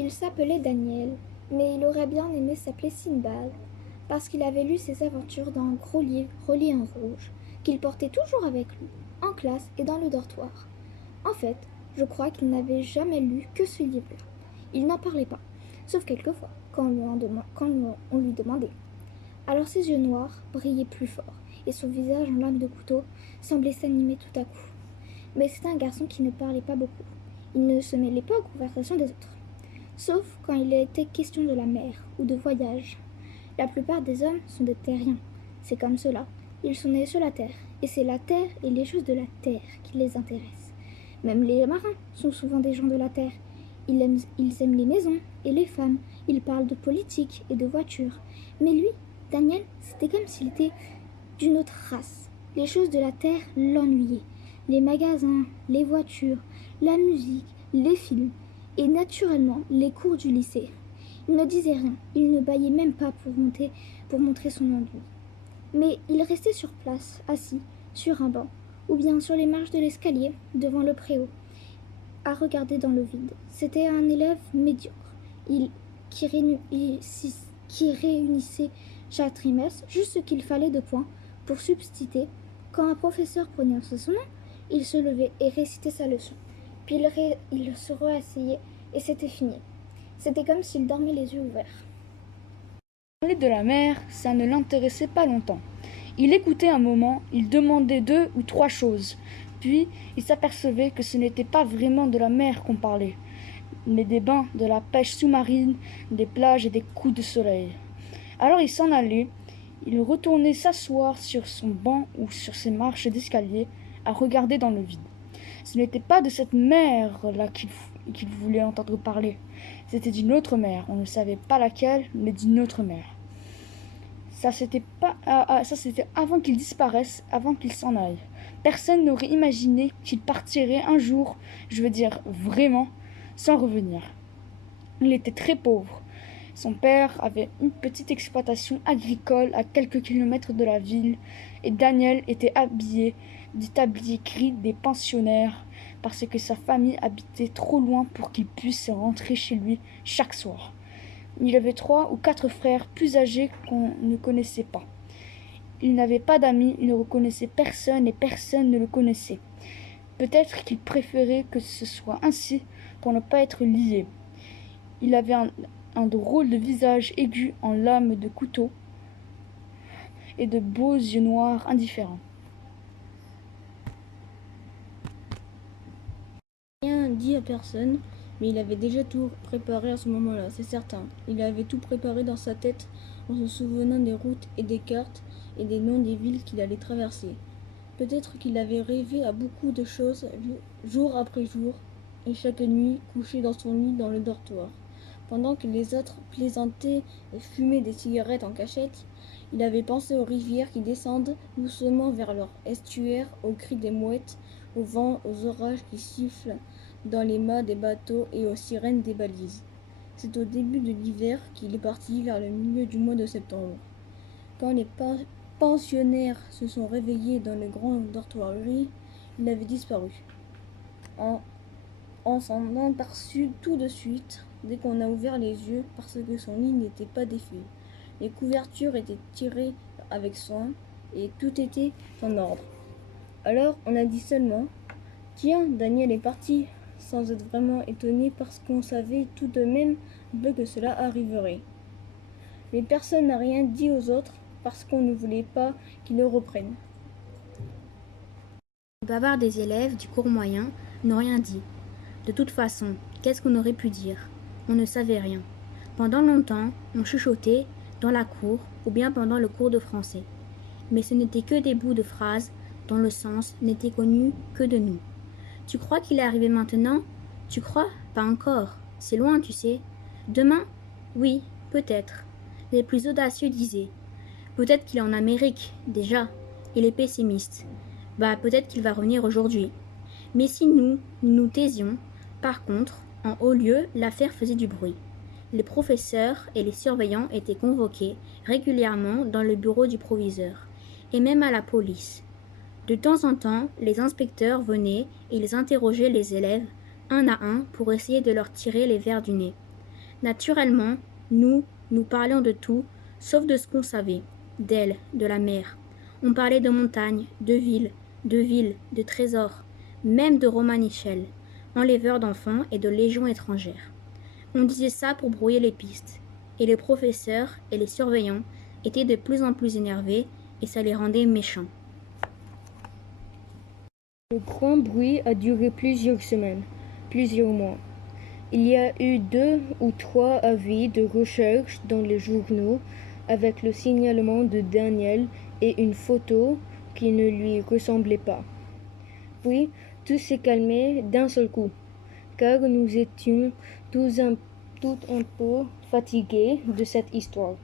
Il s'appelait Daniel, mais il aurait bien aimé s'appeler Sinbad, parce qu'il avait lu ses aventures dans un gros livre relié en rouge, qu'il portait toujours avec lui, en classe et dans le dortoir. En fait, je crois qu'il n'avait jamais lu que ce livre-là. Il n'en parlait pas, sauf quelquefois, quand on lui demandait. Alors ses yeux noirs brillaient plus fort, et son visage en lame de couteau semblait s'animer tout à coup. Mais c'était un garçon qui ne parlait pas beaucoup. Il ne se mêlait pas aux conversations des autres, sauf quand il était question de la mer ou de voyage. La plupart des hommes sont des terriens. C'est comme cela. Ils sont nés sur la terre, et c'est la terre et les choses de la terre qui les intéressent. Même les marins sont souvent des gens de la terre. Ils aiment les maisons et les femmes. Ils parlent de politique et de voitures. Mais lui, Daniel, c'était comme s'il était d'une autre race. Les choses de la terre l'ennuyaient. Les magasins, les voitures, la musique, les films et naturellement les cours du lycée. Il ne disait rien, il ne bâillait même pas pour montrer son ennui. Mais il restait sur place, assis, sur un banc, ou bien sur les marches de l'escalier, devant le préau, à regarder dans le vide. C'était un élève médiocre, il, qui, qui réunissait chaque trimestre juste ce qu'il fallait de points pour subsister. Quand un professeur prononçait son nom, il se levait et récitait sa leçon. Puis il se réasseyait et c'était fini. C'était comme s'il dormait les yeux ouverts. Parler de la mer, ça ne l'intéressait pas longtemps. Il écoutait un moment, il demandait 2 ou 3 choses, puis il s'apercevait que ce n'était pas vraiment de la mer qu'on parlait, mais des bains, de la pêche sous-marine, des plages et des coups de soleil. Alors il s'en allait, il retournait s'asseoir sur son banc ou sur ses marches d'escalier, à regarder dans le vide. Ce n'était pas de cette mer-là qu'il voulait entendre parler. C'était d'une autre mer. On ne savait pas laquelle, mais d'une autre mer. Ça, c'était avant qu'il disparaisse, avant qu'il s'en aille. Personne n'aurait imaginé qu'il partirait un jour, je veux dire vraiment, sans revenir. Il était très pauvre. Son père avait une petite exploitation agricole à quelques kilomètres de la ville, et Daniel était habillé du tablier gris des pensionnaires parce que sa famille habitait trop loin pour qu'il puisse rentrer chez lui chaque soir. Il avait 3 ou 4 frères plus âgés qu'on ne connaissait pas. Il n'avait pas d'amis, il ne reconnaissait personne et personne ne le connaissait. Peut-être qu'il préférait que ce soit ainsi pour ne pas être lié. Il avait un drôle de visage aigu en lame de couteau et de beaux yeux noirs indifférents. Rien dit à personne, mais il avait déjà tout préparé à ce moment-là, c'est certain. Il avait tout préparé dans sa tête en se souvenant des routes et des cartes et des noms des villes qu'il allait traverser. Peut-être qu'il avait rêvé à beaucoup de choses jour après jour et chaque nuit couché dans son lit dans le dortoir. Pendant que les autres plaisantaient et fumaient des cigarettes en cachette, il avait pensé aux rivières qui descendent doucement vers leur estuaire, aux cris des mouettes, au vent, aux orages qui sifflent dans les mâts des bateaux et aux sirènes des balises. C'est au début de l'hiver qu'il est parti vers le milieu du mois de septembre. Quand les pensionnaires se sont réveillés dans le grand dortoir gris, il avait disparu. On s'en aperçut tout de suite dès qu'on a ouvert les yeux parce que son lit n'était pas défait. Les couvertures étaient tirées avec soin et tout était en ordre. Alors on a dit seulement « Tiens, Daniel est parti », sans être vraiment étonné parce qu'on savait tout de même un peu que cela arriverait. Mais personne n'a rien dit aux autres parce qu'on ne voulait pas qu'ils le reprennent. Les bavards des élèves du cours moyen n'ont rien dit. De toute façon, qu'est-ce qu'on aurait pu dire? On ne savait rien. Pendant longtemps, on chuchotait dans la cour ou bien pendant le cours de français. Mais ce n'étaient que des bouts de phrases dont le sens n'était connu que de nous. Tu crois qu'il est arrivé maintenant? Tu crois? Pas encore. C'est loin, tu sais. Demain? Oui, peut-être. Les plus audacieux disaient. Peut-être qu'il est en Amérique, déjà. Et les pessimistes. Bah, peut-être qu'il va revenir aujourd'hui. Mais si nous nous taisions, par contre, en haut lieu, l'affaire faisait du bruit. Les professeurs et les surveillants étaient convoqués régulièrement dans le bureau du proviseur, et même à la police. De temps en temps, les inspecteurs venaient et ils interrogeaient les élèves, un à un, pour essayer de leur tirer les vers du nez. Naturellement, nous parlions de tout, sauf de ce qu'on savait, d'elle, de la mer. On parlait de montagnes, de villes, de trésors, même de Romanichel, enlèveur d'enfants et de légions étrangères. On disait ça pour brouiller les pistes, et les professeurs et les surveillants étaient de plus en plus énervés et ça les rendait méchants. Le grand bruit a duré plusieurs semaines, plusieurs mois. Il y a eu 2 ou 3 avis de recherche dans les journaux avec le signalement de Daniel et une photo qui ne lui ressemblait pas. Puis tout s'est calmé d'un seul coup, car nous étions tous un peu fatigués de cette histoire.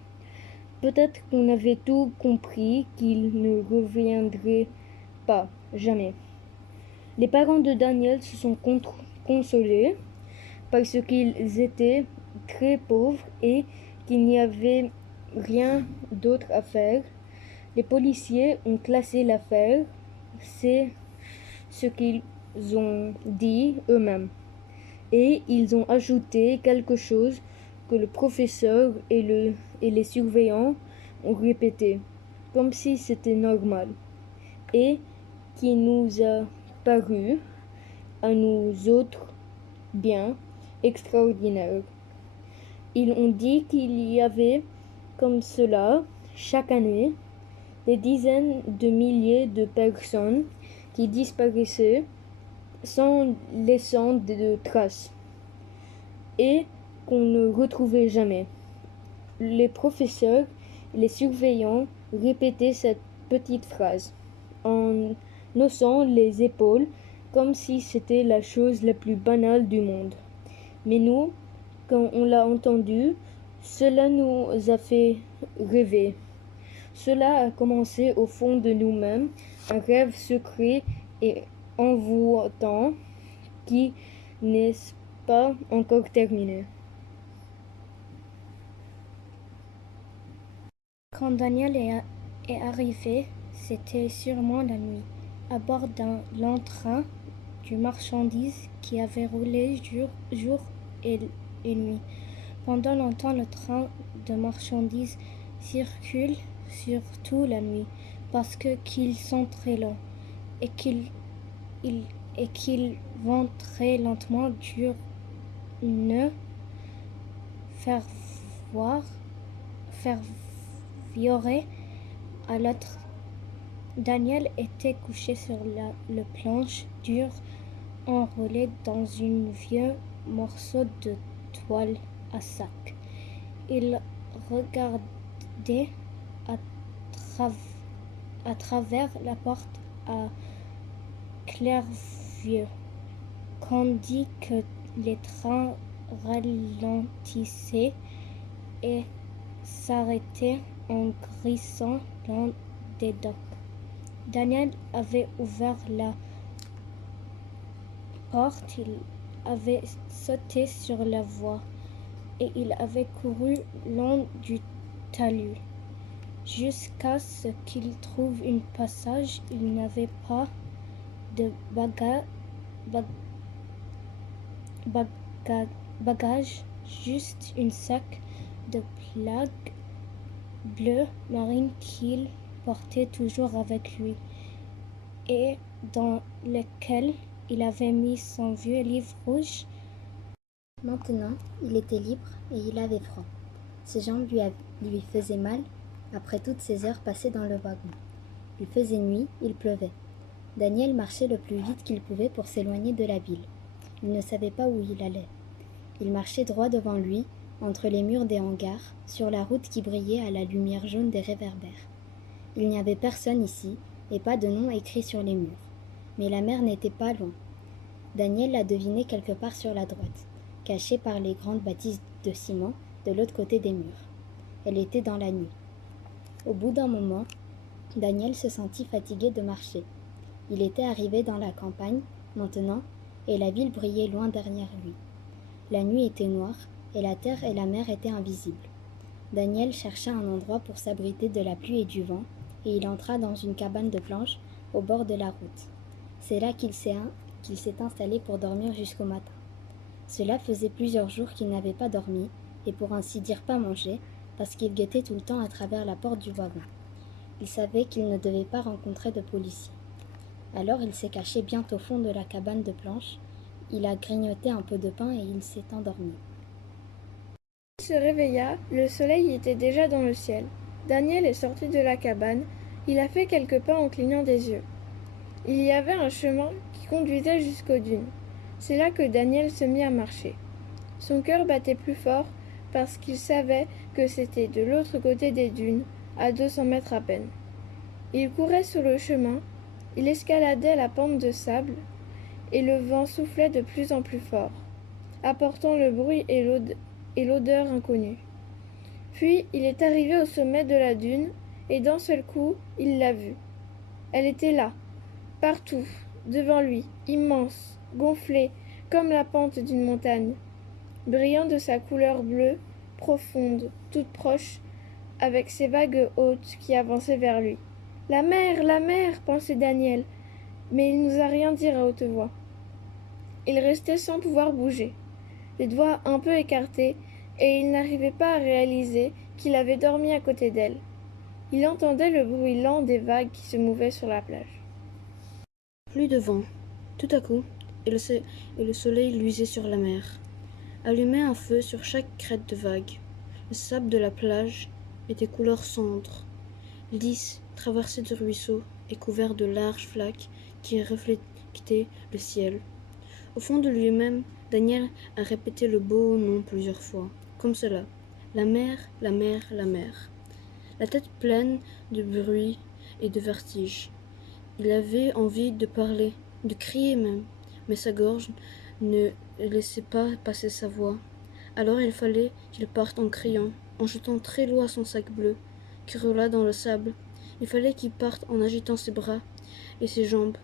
Peut-être qu'on avait tout compris qu'il ne reviendrait pas, jamais. Les parents de Daniel se sont consolés parce qu'ils étaient très pauvres et qu'il n'y avait rien d'autre à faire. Les policiers ont classé l'affaire, c'est ce qu'ils ont dit eux-mêmes. Et ils ont ajouté quelque chose que le professeur et les surveillants ont répété, comme si c'était normal, et qui nous a paru, à nous autres, bien extraordinaire. Ils ont dit qu'il y avait, comme cela, chaque année, des dizaines de milliers de personnes qui disparaissaient sans laissant de traces et qu'on ne retrouvait jamais. Les professeurs et les surveillants répétaient cette petite phrase en haussant les épaules comme si c'était la chose la plus banale du monde. Mais nous, quand on l'a entendu, cela nous a fait rêver. Cela a commencé au fond de nous-mêmes, un rêve secret et envoûtant qui n'est pas encore terminé. Quand Daniel est arrivé, c'était sûrement la nuit, à bord d'un lent train de marchandises qui avait roulé jour et nuit. Pendant longtemps, le train de marchandises circule surtout la nuit, parce qu'ils sont très longs et qu'ils vont très lentement sur une fervoirie à l'autre. Daniel était couché sur la planche dure, enroulé dans un vieux morceau de toile à sac. Il regardait à travers la porte à clair-vieux, tandis que les trains ralentissaient et s'arrêtaient en glissant loin des docks. Daniel avait ouvert la porte, il avait sauté sur la voie et il avait couru long du talus jusqu'à ce qu'il trouve un passage. Il n'avait pas de bagages, juste un sac de plaques bleu marine qu'il portait toujours avec lui et dans lequel il avait mis son vieux livre rouge. Maintenant, il était libre et il avait froid. Ses jambes lui faisaient mal après toutes ces heures passées dans le wagon. Il faisait nuit, il pleuvait. Daniel marchait le plus vite qu'il pouvait pour s'éloigner de la ville. Il ne savait pas où il allait. Il marchait droit devant lui, entre les murs des hangars, sur la route qui brillait à la lumière jaune des réverbères. Il n'y avait personne ici, et pas de nom écrit sur les murs. Mais la mer n'était pas loin. Daniel la devinait quelque part sur la droite, cachée par les grandes bâtisses de ciment de l'autre côté des murs. Elle était dans la nuit. Au bout d'un moment, Daniel se sentit fatigué de marcher. Il était arrivé dans la campagne, maintenant, et la ville brillait loin derrière lui. La nuit était noire, et la terre et la mer étaient invisibles. Daniel chercha un endroit pour s'abriter de la pluie et du vent, et il entra dans une cabane de planches au bord de la route. C'est là qu'il s'est installé pour dormir jusqu'au matin. Cela faisait plusieurs jours qu'il n'avait pas dormi, et pour ainsi dire pas manger, parce qu'il guettait tout le temps à travers la porte du wagon. Il savait qu'il ne devait pas rencontrer de policiers. Alors il s'est caché bien au fond de la cabane de planches, il a grignoté un peu de pain et il s'est endormi. Il se réveilla, le soleil était déjà dans le ciel. Daniel est sorti de la cabane, il a fait quelques pas en clignant des yeux. Il y avait un chemin qui conduisait jusqu'aux dunes. C'est là que Daniel se mit à marcher. Son cœur battait plus fort parce qu'il savait que c'était de l'autre côté des dunes, à 200 mètres à peine. Il courait sur le chemin, il escaladait la pente de sable, et le vent soufflait de plus en plus fort, apportant le bruit et l'odeur inconnue. Puis il est arrivé au sommet de la dune, et d'un seul coup, il l'a vue. Elle était là, partout, devant lui, immense, gonflée, comme la pente d'une montagne, brillant de sa couleur bleue, profonde, toute proche, avec ses vagues hautes qui avançaient vers lui. « La mer !» pensait Daniel, mais il n'osa rien dire à haute voix. Il restait sans pouvoir bouger, les doigts un peu écartés, et il n'arrivait pas à réaliser qu'il avait dormi à côté d'elle. Il entendait le bruit lent des vagues qui se mouvaient sur la plage. Plus de vent, tout à coup, et le soleil luisait sur la mer, allumait un feu sur chaque crête de vague. Le sable de la plage était couleur cendre, lisse, traversé de ruisseaux et couvert de larges flaques qui reflétaient le ciel. Au fond de lui-même, Daniel a répété le beau nom plusieurs fois, comme cela. La mer, la mer, la mer. La tête pleine de bruit et de vertige. Il avait envie de parler, de crier même, mais sa gorge ne laissait pas passer sa voix. Alors il fallait qu'il parte en criant, en jetant très loin son sac bleu, qui roula dans le sable. Il fallait qu'il parte en agitant ses bras et ses jambes,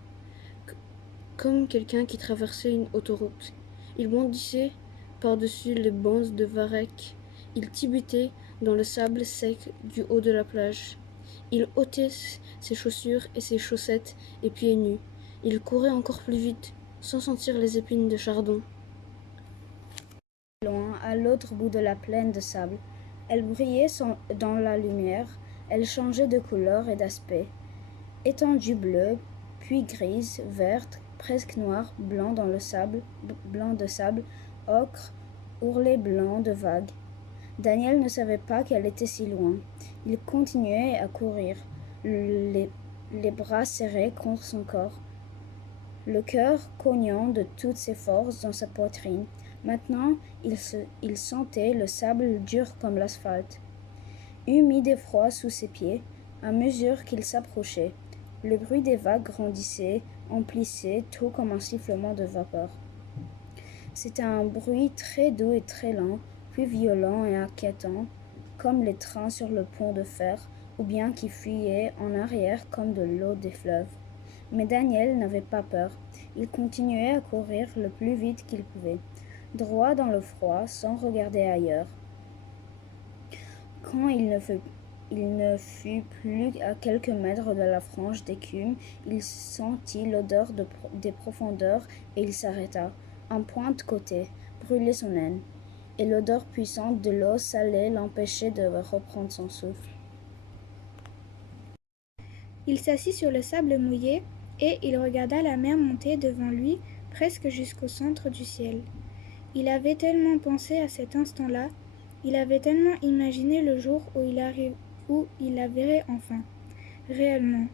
comme quelqu'un qui traversait une autoroute. Il bondissait par-dessus les bancs de varech. Il tibutait dans le sable sec du haut de la plage. Il ôtait ses chaussures et ses chaussettes et pieds nus. Il courait encore plus vite, sans sentir les épines de chardon. Loin, à l'autre bout de la plaine de sable, elle brillait dans la lumière, elle changeait de couleur et d'aspect. Étendue bleue, puis grise, verte, presque noire, blanc dans le sable, blanc de sable, ocre, ourlet blanc de vagues. Daniel ne savait pas qu'elle était si loin. Il continuait à courir, les bras serrés contre son corps, le cœur cognant de toutes ses forces dans sa poitrine. Maintenant, il sentait le sable dur comme l'asphalte, humide et froid sous ses pieds, à mesure qu'il s'approchait. Le bruit des vagues grandissait, emplissait tout comme un sifflement de vapeur. C'était un bruit très doux et très lent, plus violent et inquiétant, comme les trains sur le pont de fer, ou bien qui fuyaient en arrière comme de l'eau des fleuves. Mais Daniel n'avait pas peur. Il continuait à courir le plus vite qu'il pouvait, droit dans le froid, sans regarder ailleurs. Quand il ne fut plus à quelques mètres de la frange d'écume, il sentit l'odeur des profondeurs et il s'arrêta. Un point de côté brûlait son haine, et l'odeur puissante de l'eau salée l'empêchait de reprendre son souffle. Il s'assit sur le sable mouillé et il regarda la mer monter devant lui presque jusqu'au centre du ciel. Il avait tellement pensé à cet instant-là, il avait tellement imaginé le jour où il la verrait enfin, réellement,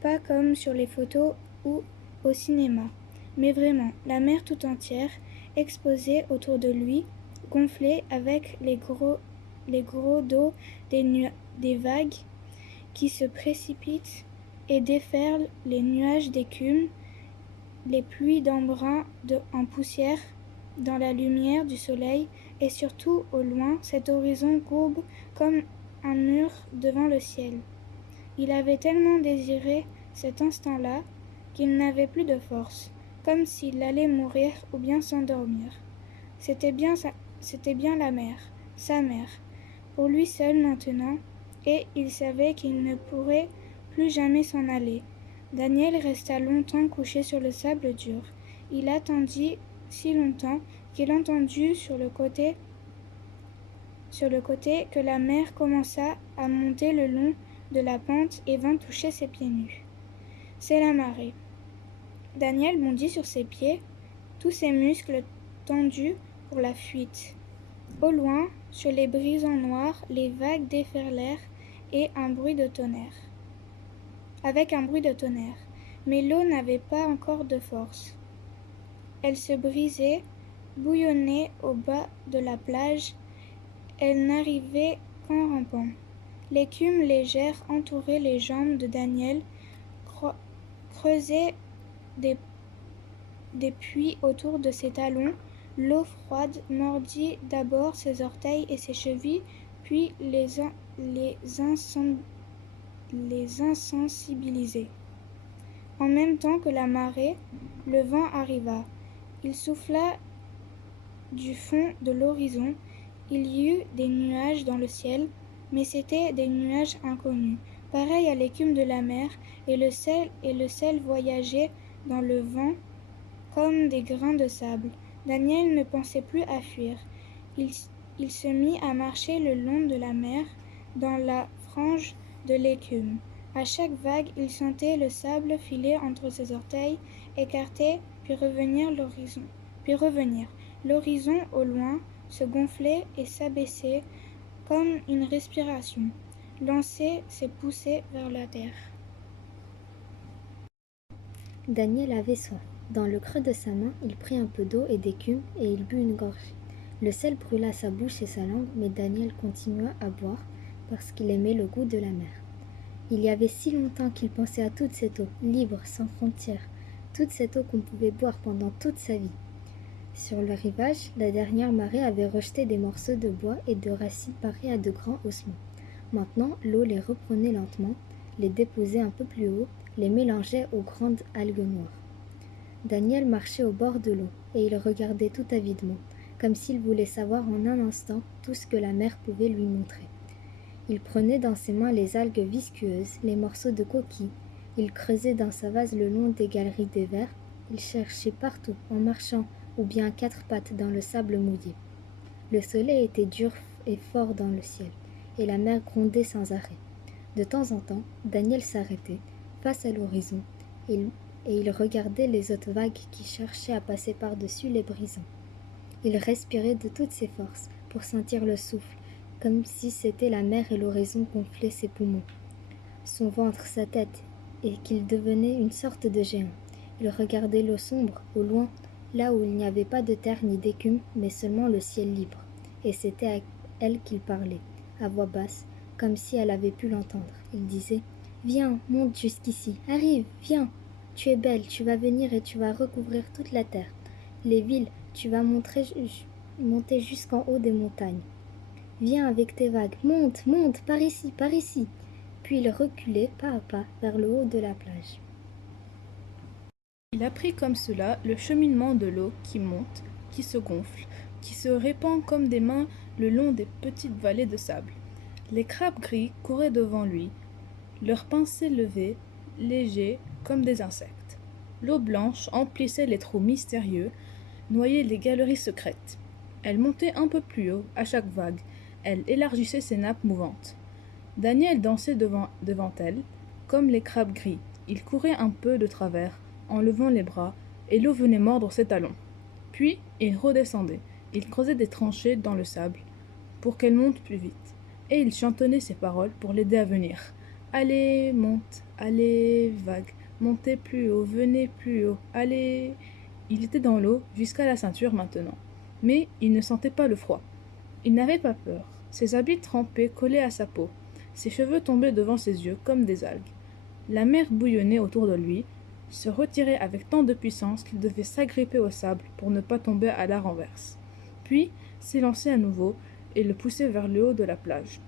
pas comme sur les photos ou au cinéma, mais vraiment, la mer tout entière, exposée autour de lui, gonflée avec les gros dos des vagues qui se précipitent et déferlent, les nuages d'écume, les pluies d'embrun en poussière dans la lumière du soleil, et surtout au loin cet horizon courbe comme un mur devant le ciel. Il avait tellement désiré cet instant-là qu'il n'avait plus de force, comme s'il allait mourir ou bien s'endormir. C'était bien la mer, sa mère, pour lui seul maintenant, et il savait qu'il ne pourrait plus jamais s'en aller. Daniel resta longtemps couché sur le sable dur. Il attendit si longtemps qu'il entendit sur le côté sur le côté que la mer commença à monter le long de la pente et vint toucher ses pieds nus. C'est la marée. Daniel bondit sur ses pieds, tous ses muscles tendus pour la fuite. Au loin, sur les brisants noirs, les vagues déferlèrent et un bruit de tonnerre. Avec un bruit de tonnerre. Mais l'eau n'avait pas encore de force. Elle se brisait, bouillonnait au bas de la plage. Elle n'arrivait qu'en rampant. L'écume légère entourait les jambes de Daniel, creusait des puits autour de ses talons. L'eau froide mordit d'abord ses orteils et ses chevilles, puis les insensibilisait. En même temps que la marée, le vent arriva. Il souffla du fond de l'horizon. Il y eut des nuages dans le ciel, mais c'étaient des nuages inconnus, pareils à l'écume de la mer, et le sel voyageait dans le vent comme des grains de sable. Daniel ne pensait plus à fuir. Il se mit à marcher le long de la mer, dans la frange de l'écume. À chaque vague, il sentait le sable filer entre ses orteils, écarter, puis revenir. L'horizon au loin se gonflait et s'abaissait comme une respiration, lançait ses poussées vers la terre. Daniel avait soif. Dans le creux de sa main, il prit un peu d'eau et d'écume et il but une gorgée. Le sel brûla sa bouche et sa langue, mais Daniel continua à boire parce qu'il aimait le goût de la mer. Il y avait si longtemps qu'il pensait à toute cette eau, libre, sans frontières, toute cette eau qu'on pouvait boire pendant toute sa vie. Sur le rivage, la dernière marée avait rejeté des morceaux de bois et de racines pareils à de grands ossements. Maintenant, l'eau les reprenait lentement, les déposait un peu plus haut, les mélangeait aux grandes algues noires. Daniel marchait au bord de l'eau, et il regardait tout avidement, comme s'il voulait savoir en un instant tout ce que la mer pouvait lui montrer. Il prenait dans ses mains les algues visqueuses, les morceaux de coquilles, il creusait dans sa vase le long des galeries des vers, il cherchait partout, en marchant, ou bien à quatre pattes dans le sable mouillé. Le soleil était dur et fort dans le ciel, et la mer grondait sans arrêt. De temps en temps, Daniel s'arrêtait, face à l'horizon, et il regardait les autres vagues qui cherchaient à passer par-dessus les brisants. Il respirait de toutes ses forces pour sentir le souffle, comme si c'était la mer et l'horizon gonflaient ses poumons, son ventre, sa tête, et qu'il devenait une sorte de géant. Il regardait l'eau sombre, au loin, là où il n'y avait pas de terre ni d'écume, mais seulement le ciel libre. Et c'était à elle qu'il parlait, à voix basse, comme si elle avait pu l'entendre. Il disait « Viens, monte jusqu'ici, arrive, viens. Tu es belle, tu vas venir et tu vas recouvrir toute la terre. Les villes, tu vas monter jusqu'en haut des montagnes. Viens avec tes vagues, monte, monte, par ici, par ici. » Puis il reculait pas à pas vers le haut de la plage. Il apprit comme cela le cheminement de l'eau qui monte, qui se gonfle, qui se répand comme des mains le long des petites vallées de sable. Les crabes gris couraient devant lui, leurs pincées levées, légers comme des insectes. L'eau blanche emplissait les trous mystérieux, noyait les galeries secrètes. Elle montait un peu plus haut à chaque vague, elle élargissait ses nappes mouvantes. Daniel dansait devant elle, comme les crabes gris. Il courait un peu de travers, en levant les bras, et l'eau venait mordre ses talons. Puis il redescendait, il creusait des tranchées dans le sable, pour qu'elle monte plus vite, et il chantonnait ses paroles pour l'aider à venir. Allez, monte, allez, vague, montez plus haut, venez plus haut, allez. Il était dans l'eau jusqu'à la ceinture maintenant, mais il ne sentait pas le froid. Il n'avait pas peur. Ses habits trempés collaient à sa peau, ses cheveux tombaient devant ses yeux comme des algues. La mer bouillonnait autour de lui, se retirait avec tant de puissance qu'il devait s'agripper au sable pour ne pas tomber à la renverse, puis s'élançait à nouveau et le poussait vers le haut de la plage.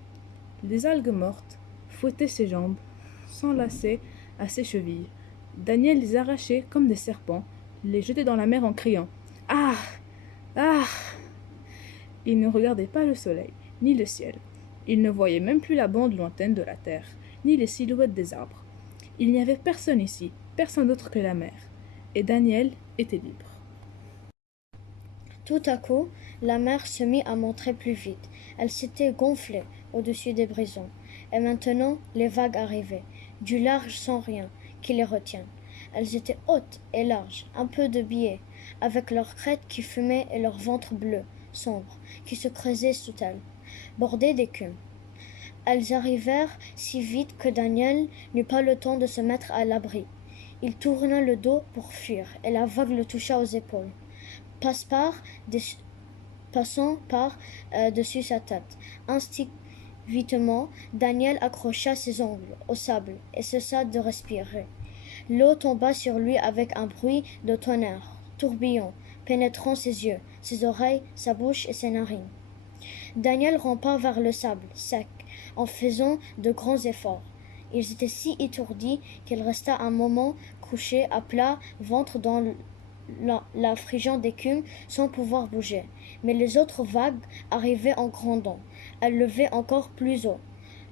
Les algues mortes fouettaient ses jambes, s'enlaçaient à ses chevilles. Daniel les arrachait comme des serpents, les jetait dans la mer en criant « Ah! Ah !» Il ne regardait pas le soleil, ni le ciel. Il ne voyait même plus la bande lointaine de la terre, ni les silhouettes des arbres. Il n'y avait personne ici, personne d'autre que la mer. Et Daniel était libre. Tout à coup, la mer se mit à monter plus vite. Elle s'était gonflée au-dessus des brisons. Et maintenant, les vagues arrivaient, du large sans rien qui les retienne. Elles étaient hautes et larges, un peu de biais, avec leurs crêtes qui fumaient et leur ventre bleu, sombre, qui se creusait sous elles, bordé d'écume. Elles arrivèrent si vite que Daniel n'eut pas le temps de se mettre à l'abri. Il tourna le dos pour fuir, et la vague le toucha aux épaules, passant par-dessus sa tête. Instinctivement, Daniel accrocha ses ongles au sable et cessa de respirer. L'eau tomba sur lui avec un bruit de tonnerre, tourbillon, pénétrant ses yeux, ses oreilles, sa bouche et ses narines. Daniel rampa vers le sable sec, en faisant de grands efforts. Ils étaient si étourdis qu'il resta un moment couché à plat ventre dans la frigeante d'écume sans pouvoir bouger. Mais les autres vagues arrivaient en grondant. Elles levaient encore plus haut.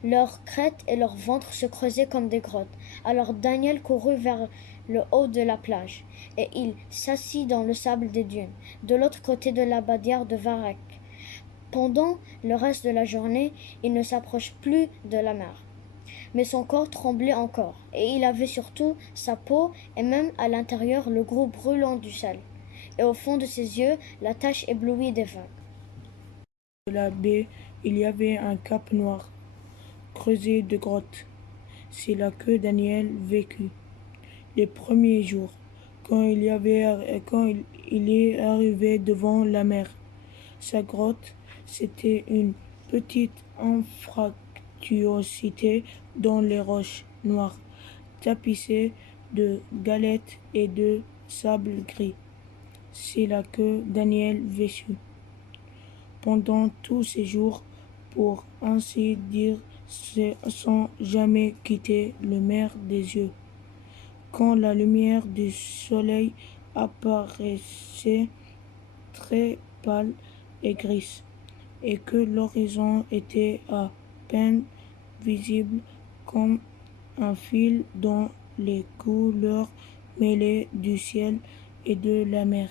Leurs crêtes et leurs ventres se creusaient comme des grottes. Alors Daniel courut vers le haut de la plage, et il s'assit dans le sable des dunes, de l'autre côté de la badière de Varech. Pendant le reste de la journée, il ne s'approche plus de la mer. Mais son corps tremblait encore, et il avait surtout sa peau et même à l'intérieur le goût brûlant du sel, et au fond de ses yeux la tache éblouie des vagues. De la baie, il y avait un cap noir, creusé de grottes. C'est là que Daniel vécut. Les premiers jours, quand il est arrivé devant la mer, sa grotte, c'était une petite anfractuosité dans les roches noires, tapissées de galettes et de sable gris. C'est là que Daniel vécut. Pendant tous ces jours, pour ainsi dire, sans jamais quitter le mer des yeux. Quand la lumière du soleil apparaissait très pâle et grise, et que l'horizon était à peine visible comme un fil dans les couleurs mêlées du ciel et de la mer.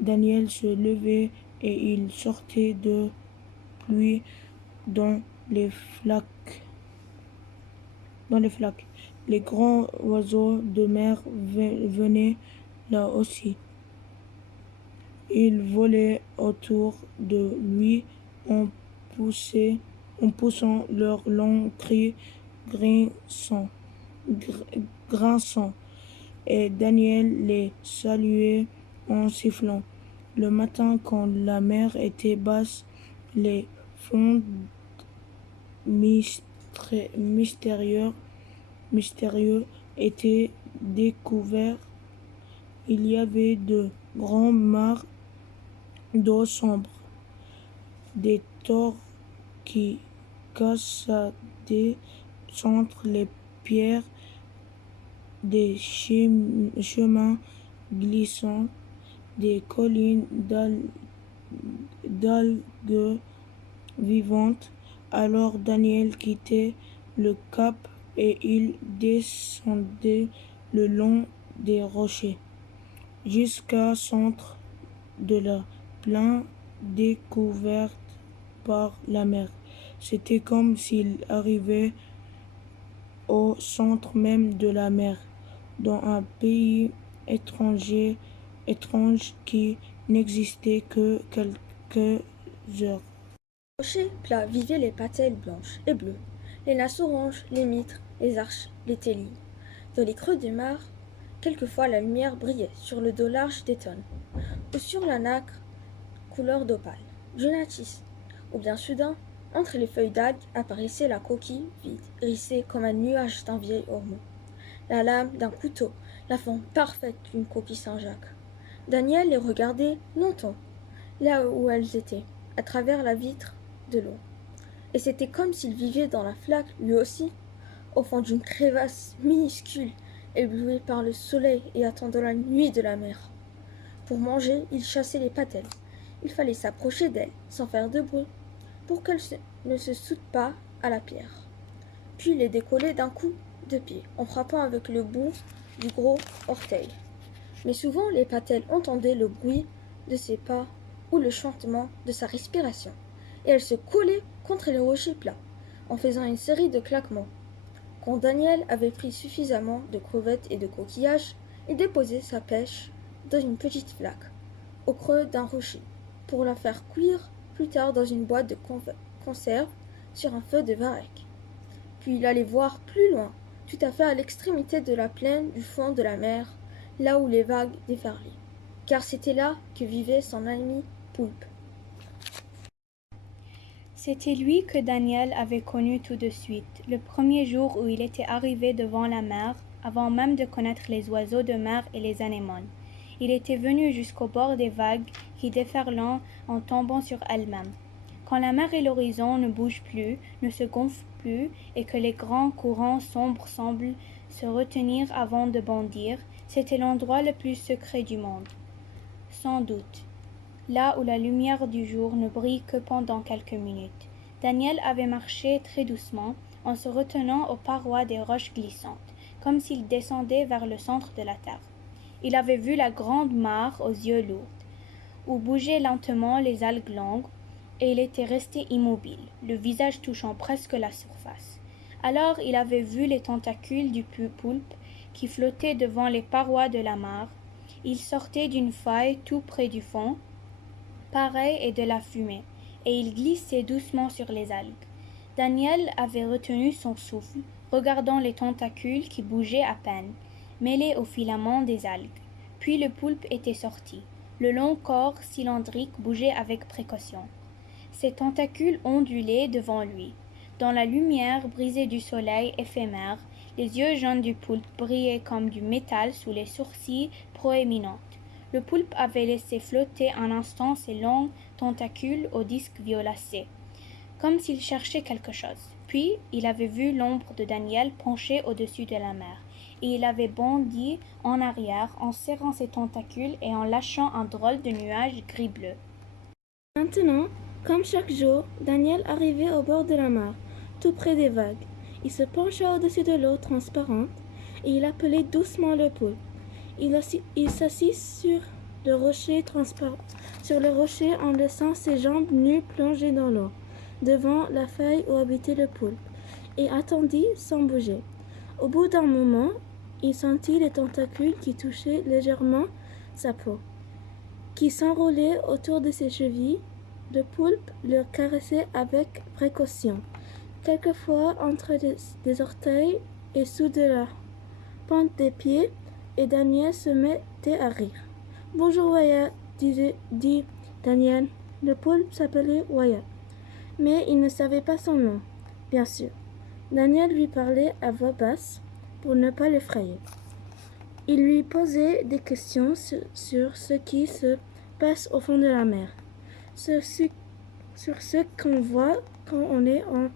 Daniel se levait et il sortait de pluie dans les flaques. Les grands oiseaux de mer venaient là aussi. Ils volaient autour de lui en poussant leurs longs cris grinçants, et Daniel les saluait en sifflant. Le matin, quand la mer était basse, les fonds mystérieux étaient découverts. Il y avait de grands mares d'eau sombre, des torts qui cassadaient entre les pierres, des chemins glissants, des collines d'algues vivantes. Alors Daniel quittait le cap et il descendait le long des rochers jusqu'au centre de la plaine découverte par la mer. C'était comme s'il arrivait au centre même de la mer, dans un pays étrange qui n'existait que quelques heures. Au rocher plat vivaient les patelles blanches et bleues, les nasses oranges, les mitres, les arches, les télis. Dans les creux des mares, quelquefois la lumière brillait sur le dos large des tonnes, ou sur la nacre couleur d'opale, Jonatis, ou bien soudain, entre les feuilles d'algues apparaissait la coquille vide, hérissée comme un nuage d'un vieil ormeau. La lame d'un couteau, la forme parfaite d'une coquille Saint-Jacques. Daniel les regardait longtemps, là où elles étaient, à travers la vitre de l'eau. Et c'était comme s'il vivait dans la flaque, lui aussi, au fond d'une crevasse minuscule, ébloui par le soleil et attendant la nuit de la mer. Pour manger, il chassait les patelles. Il fallait s'approcher d'elles, sans faire de bruit, pour qu'elles ne se soudent pas à la pierre. Puis les décoller d'un coup de pied, en frappant avec le bout du gros orteil. Mais souvent, les patelles entendaient le bruit de ses pas ou le chuintement de sa respiration, et elle se collait contre les rochers plats, en faisant une série de claquements. Quand Daniel avait pris suffisamment de crevettes et de coquillages, il déposait sa pêche dans une petite flaque, au creux d'un rocher, pour la faire cuire plus tard dans une boîte de conserve sur un feu de varech. Puis il allait voir plus loin, tout à fait à l'extrémité de la plaine du fond de la mer, là où les vagues déferlaient, car c'était là que vivait son ami Poulpe. C'était lui que Daniel avait connu tout de suite, le premier jour où il était arrivé devant la mer, avant même de connaître les oiseaux de mer et les anémones. Il était venu jusqu'au bord des vagues qui déferlant en tombant sur elles-mêmes. Quand la mer et l'horizon ne bougent plus, ne se gonflent plus, et que les grands courants sombres semblent se retenir avant de bondir, c'était l'endroit le plus secret du monde. Sans doute, là où la lumière du jour ne brille que pendant quelques minutes. Daniel avait marché très doucement, en se retenant aux parois des roches glissantes, comme s'il descendait vers le centre de la terre. Il avait vu la grande mare aux yeux lourds, où bougeaient lentement les algues longues, et il était resté immobile, le visage touchant presque la surface. Alors il avait vu les tentacules du poulpe qui flottaient devant les parois de la mare. Il sortait d'une faille tout près du fond, pareil et de la fumée, et il glissait doucement sur les algues. Daniel avait retenu son souffle, regardant les tentacules qui bougeaient à peine, mêlés aux filaments des algues. Puis le poulpe était sorti. Le long corps cylindrique bougeait avec précaution. Ses tentacules ondulaient devant lui. Dans la lumière brisée du soleil éphémère, les yeux jaunes du poulpe brillaient comme du métal sous les sourcils proéminents. Le poulpe avait laissé flotter un instant ses longs tentacules au disque violacé, comme s'il cherchait quelque chose. Puis il avait vu l'ombre de Daniel penchée au-dessus de la mer, et il avait bondi en arrière en serrant ses tentacules et en lâchant un drôle de nuage gris-bleu. Maintenant, comme chaque jour, Daniel arrivait au bord de la mare, tout près des vagues. Il se pencha au-dessus de l'eau transparente et il appelait doucement le poulpe. Il s'assit sur le rocher en laissant ses jambes nues plongées dans l'eau, devant la faille où habitait le poulpe, et attendit sans bouger. Au bout d'un moment, il sentit les tentacules qui touchaient légèrement sa peau, qui s'enroulaient autour de ses chevilles. Le poulpe le caressait avec précaution, quelquefois entre les orteils et sous de la pente des pieds, et Daniel se mettait à rire. « Bonjour Wyatt, dit Daniel. Le poulpe s'appelait Wyatt, mais il ne savait pas son nom, bien sûr. Daniel lui parlait à voix basse pour ne pas l'effrayer. Il lui posait des questions sur ce qui se passe au fond de la mer, sur ce qu'on voit quand on est en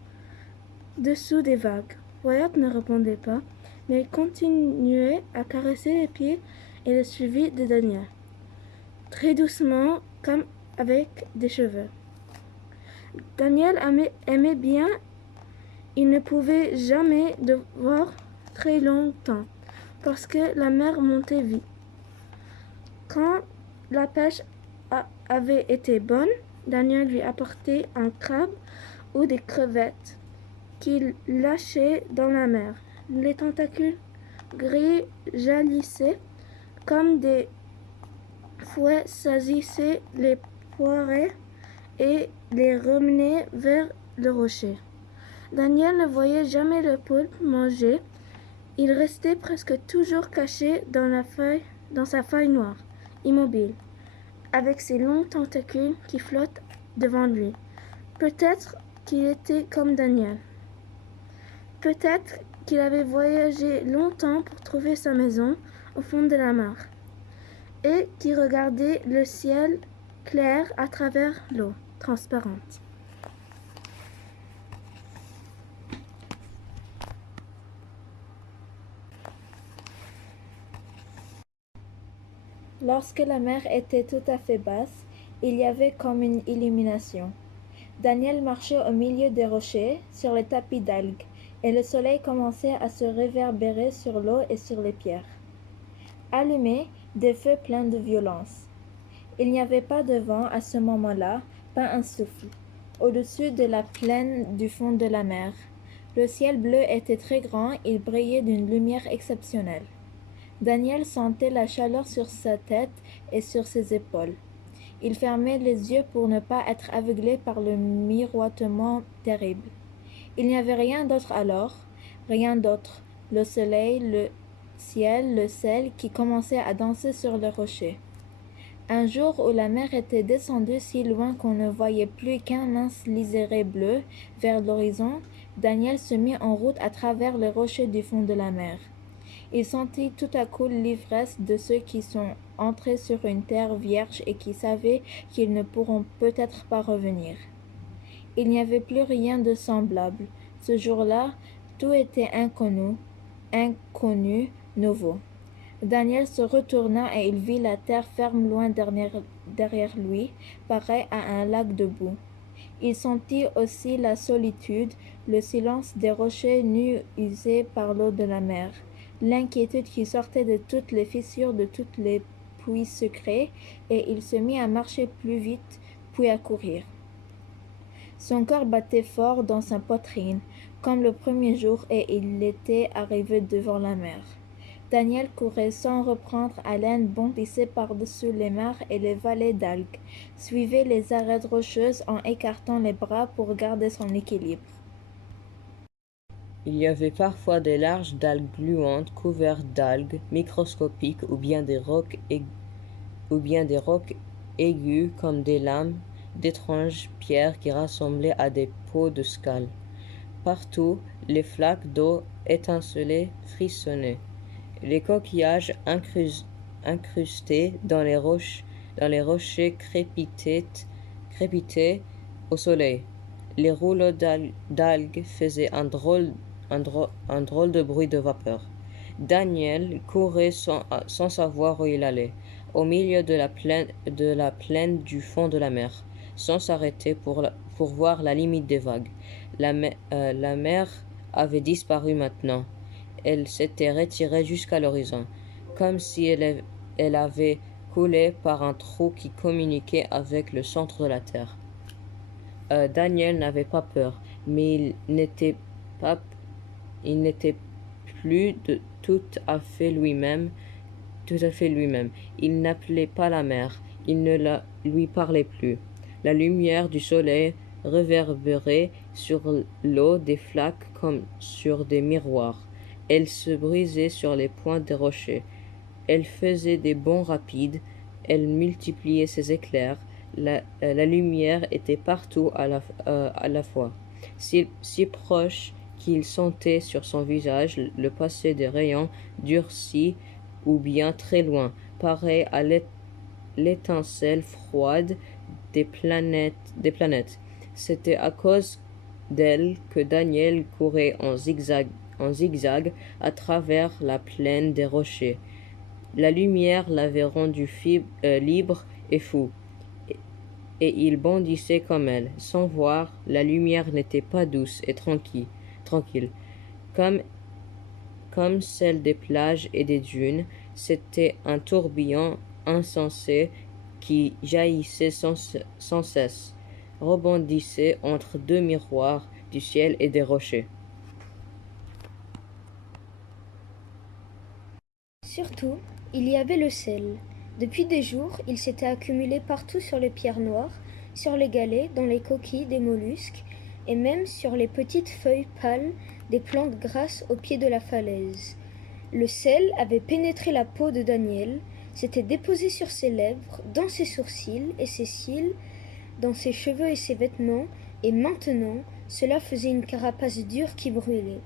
dessous des vagues. Wyatt ne répondait pas, mais il continuait à caresser les pieds et le suivi de Daniel, très doucement, comme avec des cheveux. Daniel aimait bien. Il ne pouvait jamais devoir très longtemps, parce que la mer montait vite. Quand la pêche avait été bonne, Daniel lui apportait un crabe ou des crevettes qu'il lâchait dans la mer. Les tentacules gris jalissaient comme des fouets, saisissaient les poirets et les remenaient vers le rocher. Daniel ne voyait jamais le poulpe manger. Il restait presque toujours caché dans sa faille noire, immobile, avec ses longs tentacules qui flottent devant lui. Peut-être qu'il était comme Daniel. Peut-être qu'il avait voyagé longtemps pour trouver sa maison au fond de la mer, et qui regardait le ciel clair à travers l'eau transparente. Lorsque la mer était tout à fait basse, il y avait comme une illumination. Daniel marchait au milieu des rochers, sur les tapis d'algues, et le soleil commençait à se réverbérer sur l'eau et sur les pierres. Allumés, des feux pleins de violence. Il n'y avait pas de vent à ce moment-là, pas un souffle. Au-dessus de la plaine du fond de la mer, le ciel bleu était très grand, il brillait d'une lumière exceptionnelle. Daniel sentait la chaleur sur sa tête et sur ses épaules. Il fermait les yeux pour ne pas être aveuglé par le miroitement terrible. Il n'y avait rien d'autre alors, rien d'autre. Le soleil, le ciel, le sel qui commençait à danser sur les rochers. Un jour où la mer était descendue si loin qu'on ne voyait plus qu'un mince liseré bleu vers l'horizon, Daniel se mit en route à travers les rochers du fond de la mer. Il sentit tout à coup l'ivresse de ceux qui sont entrés sur une terre vierge et qui savaient qu'ils ne pourront peut-être pas revenir. Il n'y avait plus rien de semblable. Ce jour-là, tout était inconnu, nouveau. Daniel se retourna et il vit la terre ferme loin derrière lui, pareil à un lac de boue. Il sentit aussi la solitude, le silence des rochers nus usés par l'eau de la mer, l'inquiétude qui sortait de toutes les fissures de tous les puits secrets, et il se mit à marcher plus vite, puis à courir. Son cœur battait fort dans sa poitrine, comme le premier jour, et il était arrivé devant la mer. Daniel courait sans reprendre haleine, bondissait par-dessus les mares et les vallées d'algues, suivait les arêtes rocheuses en écartant les bras pour garder son équilibre. Il y avait parfois des larges dalles gluantes couvertes d'algues microscopiques ou bien des rocs aigus comme des lames d'étranges pierres qui ressemblaient à des pots de scale. Partout, les flaques d'eau étincelaient, frissonnaient. Les coquillages incrustés dans les rochers crépitaient au soleil. Les rouleaux d'algues faisaient un drôle de bruit de vapeur. Daniel courait sans savoir où il allait, au milieu de la plaine du fond de la mer, sans s'arrêter pour voir la limite des vagues. La mer avait disparu maintenant. Elle s'était retirée jusqu'à l'horizon, comme si elle avait coulé par un trou qui communiquait avec le centre de la terre. Daniel n'avait pas peur, mais il n'était plus tout à fait lui-même. Il n'appelait pas la mer, il ne lui parlait plus. La lumière du soleil réverbérait sur l'eau des flaques comme sur des miroirs. Elle se brisait sur les pointes des rochers. Elle faisait des bonds rapides. Elle multipliait ses éclairs. La lumière était partout à la fois, si proche qu'il sentait sur son visage le passé des rayons durcis ou bien très loin, pareil à l'étincelle froide des planètes. C'était à cause d'elle que Daniel courait en zigzag à travers la plaine des rochers. La lumière l'avait rendu libre et fou, et il bondissait comme elle. Sans voir, la lumière n'était pas douce et tranquille, comme celle des plages et des dunes. C'était un tourbillon insensé qui jaillissait sans cesse, rebondissait entre deux miroirs du ciel et des rochers. Surtout, il y avait le sel. Depuis des jours, il s'était accumulé partout sur les pierres noires, sur les galets, dans les coquilles des mollusques, et même sur les petites feuilles pâles des plantes grasses au pied de la falaise. Le sel avait pénétré la peau de Daniel, s'était déposé sur ses lèvres, dans ses sourcils et ses cils, dans ses cheveux et ses vêtements, et maintenant, cela faisait une carapace dure qui brûlait.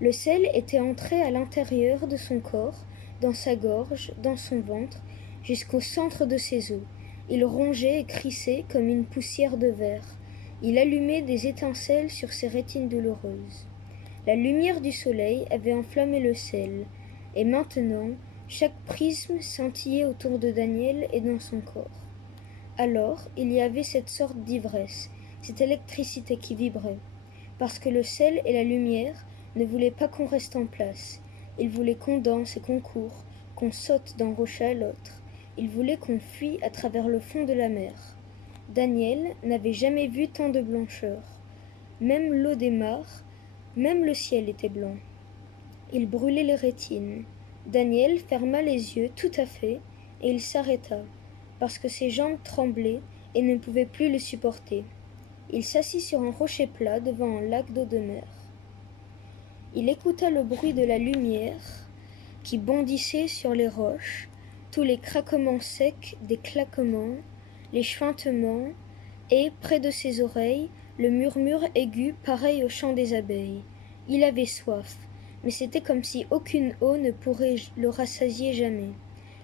Le sel était entré à l'intérieur de son corps, dans sa gorge, dans son ventre, jusqu'au centre de ses os. Il rongeait et crissait comme une poussière de verre. Il allumait des étincelles sur ses rétines douloureuses. La lumière du soleil avait enflammé le sel, et maintenant, chaque prisme scintillait autour de Daniel et dans son corps. Alors, il y avait cette sorte d'ivresse, cette électricité qui vibrait, parce que le sel et la lumière ne voulaient pas qu'on reste en place. Ils voulaient qu'on danse et qu'on court, qu'on saute d'un rocher à l'autre. Il voulait qu'on fuit à travers le fond de la mer. Daniel n'avait jamais vu tant de blancheur. Même l'eau des mares, même le ciel était blanc. Il brûlait les rétines. Daniel ferma les yeux tout à fait et il s'arrêta, parce que ses jambes tremblaient et ne pouvaient plus le supporter. Il s'assit sur un rocher plat devant un lac d'eau de mer. Il écouta le bruit de la lumière qui bondissait sur les roches, tous les craquements secs des claquements, les chuintements, et, près de ses oreilles, le murmure aigu pareil au chant des abeilles. Il avait soif, mais c'était comme si aucune eau ne pourrait le rassasier jamais.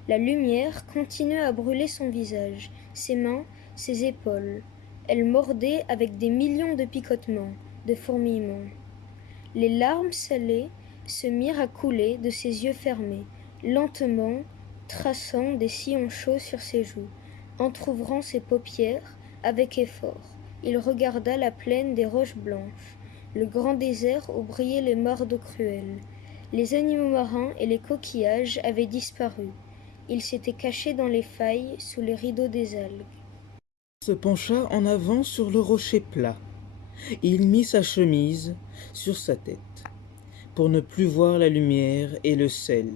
La lumière continuait à brûler son visage, ses mains, ses épaules. Elle mordait avec des millions de picotements, de fourmillements. Les larmes salées se mirent à couler de ses yeux fermés, lentement, traçant des sillons chauds sur ses joues. Entr'ouvrant ses paupières avec effort, il regarda la plaine des roches blanches, le grand désert où brillaient les mares d'eau cruelle. Les animaux marins et les coquillages avaient disparu. Ils s'étaient cachés dans les failles sous les rideaux des algues. Se pencha en avant sur le rocher plat. Il mit sa chemise sur sa tête, pour ne plus voir la lumière et le sel.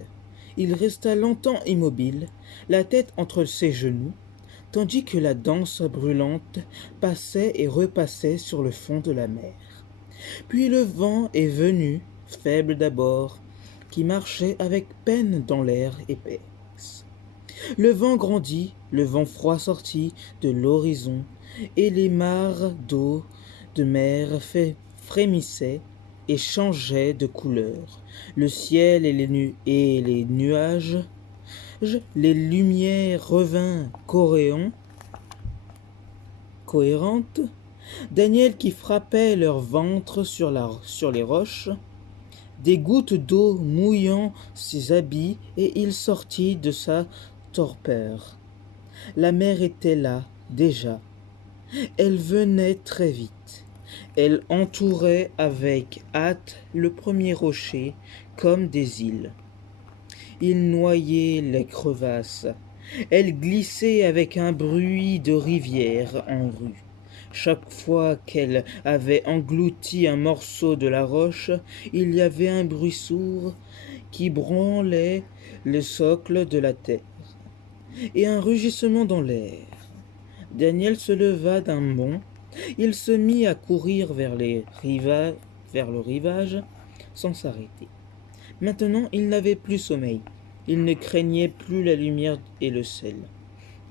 Il resta longtemps immobile, la tête entre ses genoux, tandis que la danse brûlante passait et repassait sur le fond de la mer. Puis le vent est venu, faible d'abord, qui marchait avec peine dans l'air épaisse. Le vent grandit, le vent froid sortit de l'horizon, et les mares d'eau de mer frémissaient et changeaient de couleur. Le ciel et les nuages, les lumières revinrent cohérentes. Daniel qui frappait leur ventre sur les roches, des gouttes d'eau mouillant ses habits, et il sortit de sa torpeur. La mer était là, déjà. Elle venait très vite. Elle entourait avec hâte le premier rocher comme des îles. Il noyait les crevasses. Elle glissait avec un bruit de rivière en rue. Chaque fois qu'elle avait englouti un morceau de la roche, il y avait un bruit sourd qui branlait le socle de la terre, et un rugissement dans l'air. Daniel se leva d'un bond. Il se mit à courir vers le rivage sans s'arrêter. Maintenant, il n'avait plus sommeil. Il ne craignait plus la lumière et le sel.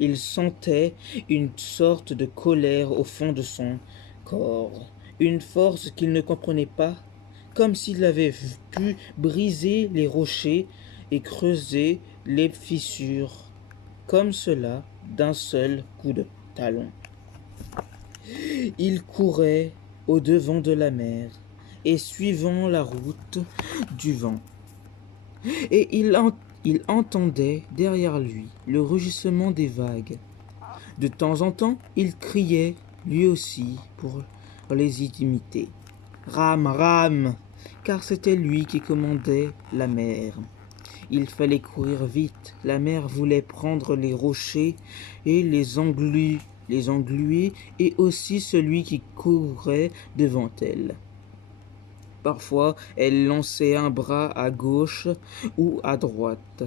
Il sentait une sorte de colère au fond de son corps, une force qu'il ne comprenait pas, comme s'il avait pu briser les rochers et creuser les fissures, comme cela, d'un seul coup de talon. Il courait au-devant de la mer et suivant la route du vent. Et il entendait derrière lui le rugissement des vagues. De temps en temps, il criait, lui aussi, pour les imiter. Rame, rame, car c'était lui qui commandait la mer. Il fallait courir vite. La mer voulait prendre les rochers et les engluer, et aussi celui qui courait devant elle. Parfois, elle lançait un bras à gauche ou à droite,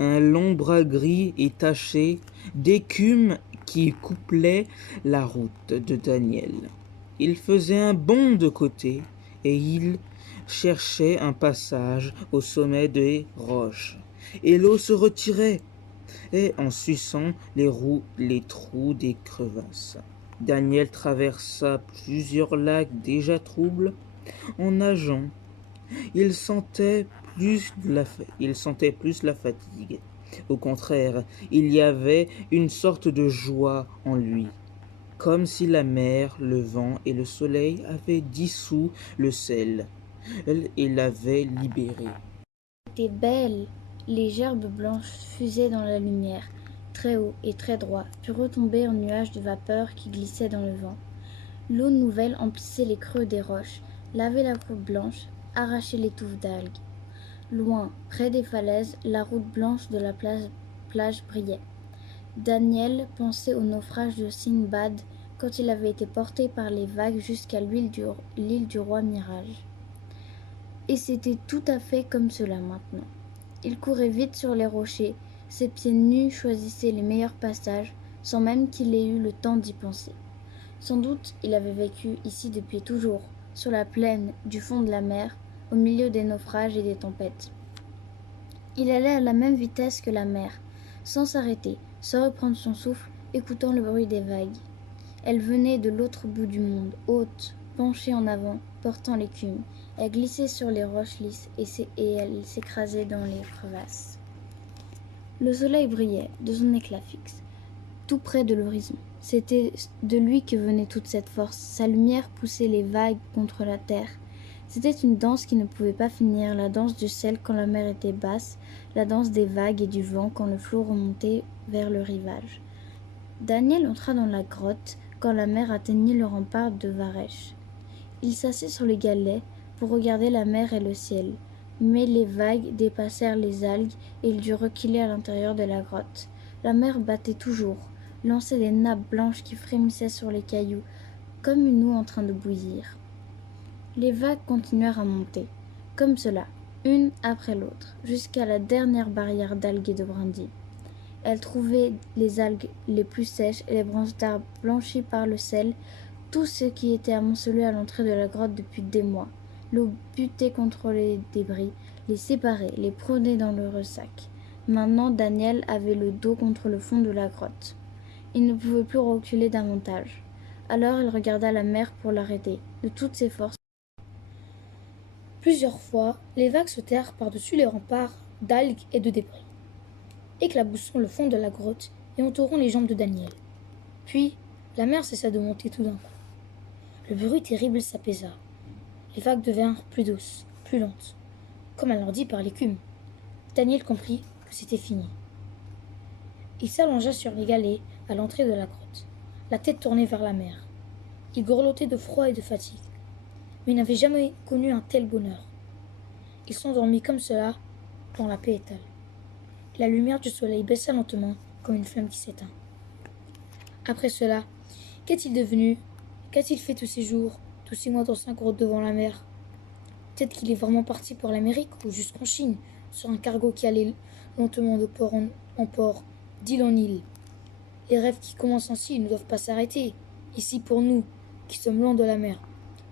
un long bras gris et taché d'écume qui couplait la route de Daniel. Il faisait un bond de côté et il cherchait un passage au sommet des roches. Et l'eau se retirait, et en suçant les trous des crevasses. Daniel traversa plusieurs lacs déjà troubles. En nageant, il sentait plus la fatigue. Au contraire, il y avait une sorte de joie en lui, comme si la mer, le vent et le soleil avaient dissous le sel et l'avaient libéré. C'était belle. Les gerbes blanches fusaient dans la lumière, très haut et très droit, puis retombaient en nuages de vapeur qui glissaient dans le vent. L'eau nouvelle emplissait les creux des roches, lavait la croûte blanche, arrachait les touffes d'algues. Loin, près des falaises, la route blanche de la place plage brillait. Daniel pensait au naufrage de Sinbad quand il avait été porté par les vagues jusqu'à l'île du roi Mirage. Et c'était tout à fait comme cela maintenant. Il courait vite sur les rochers, ses pieds nus choisissaient les meilleurs passages, sans même qu'il ait eu le temps d'y penser. Sans doute il avait vécu ici depuis toujours, sur la plaine du fond de la mer, au milieu des naufrages et des tempêtes. Il allait à la même vitesse que la mer, sans s'arrêter, sans reprendre son souffle, écoutant le bruit des vagues. Elle venait de l'autre bout du monde, haute, penchée en avant, portant l'écume. Elle glissait sur les roches lisses et elle s'écrasait dans les crevasses. Le soleil brillait de son éclat fixe, tout près de l'horizon. C'était de lui que venait toute cette force. Sa lumière poussait les vagues contre la terre. C'était une danse qui ne pouvait pas finir, la danse du sel quand la mer était basse, la danse des vagues et du vent quand le flot remontait vers le rivage. Daniel entra dans la grotte quand la mer atteignit le rempart de Varech. Il s'assit sur les galets pour regarder la mer et le ciel, mais les vagues dépassèrent les algues et il dut reculer à l'intérieur de la grotte. La mer battait toujours, lançait des nappes blanches qui frémissaient sur les cailloux, comme une eau en train de bouillir. Les vagues continuèrent à monter, comme cela, une après l'autre, jusqu'à la dernière barrière d'algues et de brindilles. Elles trouvaient les algues les plus sèches et les branches d'arbres blanchies par le sel, tout ce qui était amoncelé à l'entrée de la grotte depuis des mois. L'eau butait contre les débris, les séparait, les prenait dans le ressac. Maintenant, Daniel avait le dos contre le fond de la grotte. Il ne pouvait plus reculer davantage. Alors il regarda la mer pour l'arrêter, de toutes ses forces. Plusieurs fois, les vagues sautèrent par-dessus les remparts d'algues et de débris, éclaboussant le fond de la grotte et entourant les jambes de Daniel. Puis, la mer cessa de monter tout d'un coup. Le bruit terrible s'apaisa. Les vagues devinrent plus douces, plus lentes, comme alourdies par l'écume. Daniel comprit que c'était fini. Il s'allongea sur les galets à l'entrée de la grotte, la tête tournée vers la mer. Il grelottait de froid et de fatigue, mais il n'avait jamais connu un tel bonheur. Il s'endormit comme cela, dans la paix étale. La lumière du soleil baissa lentement, comme une flamme qui s'éteint. Après cela, qu'est-il devenu? Qu'a-t-il fait tous ces jours, tous ces mois dans sa grotte devant la mer? Peut-être qu'il est vraiment parti pour l'Amérique ou jusqu'en Chine, sur un cargo qui allait lentement de port en port, d'île en île. Les rêves qui commencent ainsi ne doivent pas s'arrêter. Ici, pour nous, qui sommes loin de la mer,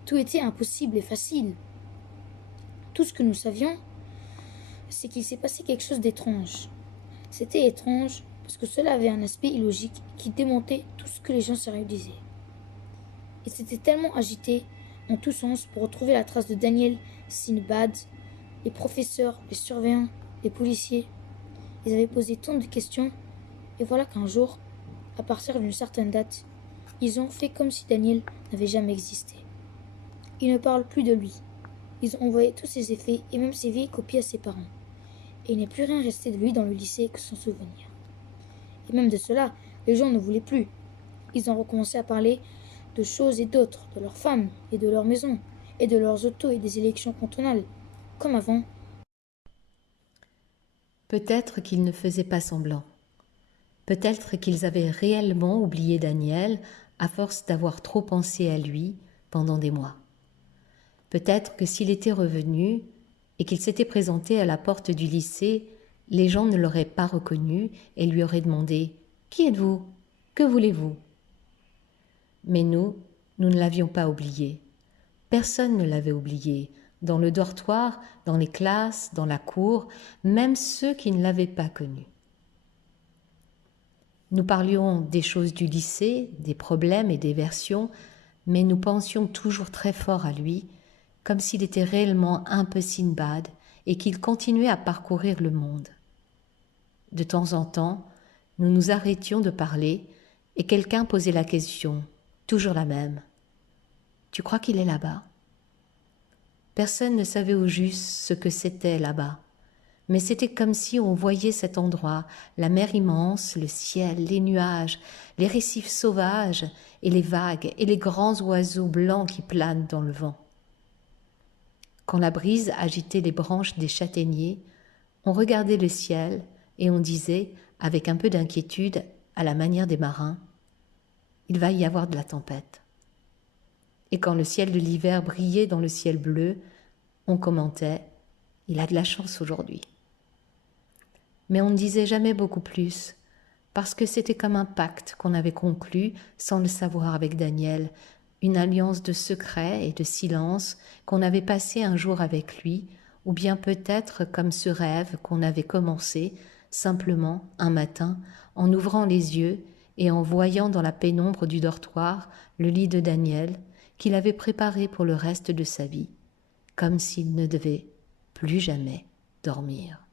tout était impossible et facile. Tout ce que nous savions, c'est qu'il s'est passé quelque chose d'étrange. C'était étrange parce que cela avait un aspect illogique qui démentait tout ce que les gens sérieux disaient. Et c'était tellement agité en tous sens pour retrouver la trace de Daniel Sinbad. Les professeurs, les surveillants, les policiers, ils avaient posé tant de questions, et voilà qu'un jour, à partir d'une certaine date, ils ont fait comme si Daniel n'avait jamais existé. Ils ne parlent plus de lui. Ils ont envoyé tous ses effets et même ses vieilles copies à ses parents. Et il n'est plus rien resté de lui dans le lycée que son souvenir. Et même de cela, les gens ne voulaient plus. Ils ont recommencé à parler de choses et d'autres, de leurs femmes et de leurs maisons, et de leurs autos et des élections cantonales, comme avant. Peut-être qu'ils ne faisaient pas semblant. Peut-être qu'ils avaient réellement oublié Daniel à force d'avoir trop pensé à lui pendant des mois. Peut-être que s'il était revenu et qu'il s'était présenté à la porte du lycée, les gens ne l'auraient pas reconnu et lui auraient demandé « Qui êtes-vous? Que voulez-vous » Mais nous ne l'avions pas oublié. Personne ne l'avait oublié. Dans le dortoir, dans les classes, dans la cour, même ceux qui ne l'avaient pas connu. Nous parlions des choses du lycée, des problèmes et des versions, mais nous pensions toujours très fort à lui, comme s'il était réellement un peu Sinbad et qu'il continuait à parcourir le monde. De temps en temps, nous nous arrêtions de parler et quelqu'un posait la question, toujours la même. « Tu crois qu'il est là-bas » Personne ne savait au juste ce que c'était là-bas, mais c'était comme si on voyait cet endroit, la mer immense, le ciel, les nuages, les récifs sauvages et les vagues et les grands oiseaux blancs qui planent dans le vent. Quand la brise agitait les branches des châtaigniers, on regardait le ciel et on disait avec un peu d'inquiétude à la manière des marins, il va y avoir de la tempête. Et quand le ciel de l'hiver brillait dans le ciel bleu, on commentait « il a de la chance aujourd'hui ». Mais on ne disait jamais beaucoup plus, parce que c'était comme un pacte qu'on avait conclu sans le savoir avec Daniel, une alliance de secret et de silence qu'on avait passé un jour avec lui, ou bien peut-être comme ce rêve qu'on avait commencé simplement un matin en ouvrant les yeux et en voyant dans la pénombre du dortoir le lit de Daniel qu'il avait préparé pour le reste de sa vie, comme s'il ne devait plus jamais dormir.